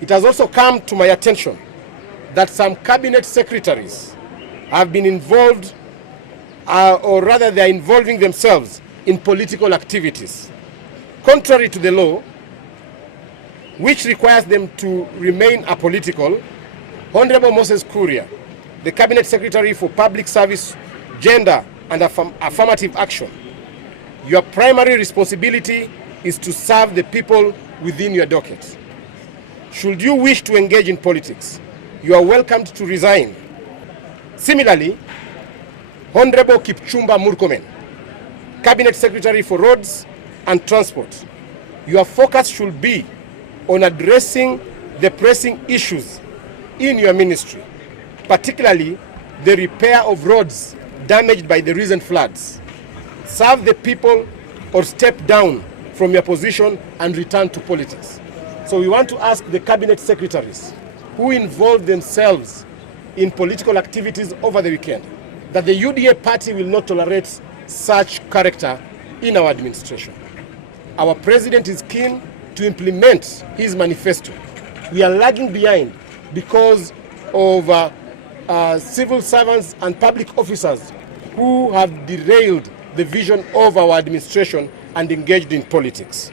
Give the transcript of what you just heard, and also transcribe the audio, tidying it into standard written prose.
It has also come to my attention that some cabinet secretaries have been involved, or rather they are involving themselves in political activities, contrary to the law, which requires them to remain apolitical. Honorable Moses Kuria, the Cabinet Secretary for Public Service, Gender and Affirmative Action, your primary responsibility is to serve the people within your docket. Should you wish to engage in politics, you are welcomed to resign. Similarly, Honorable Kipchumba Murkomen, Cabinet Secretary for Roads and Transport, your focus should be on addressing the pressing issues in your ministry, particularly the repair of roads damaged by the recent floods. Serve the people or step down from your position and return to politics. So we want to ask the cabinet secretaries who involved themselves in political activities over the weekend that the UDA party will not tolerate such character in our administration. Our president is keen to implement his manifesto. We are lagging behind because of civil servants and public officers who have derailed the vision of our administration and engaged in politics.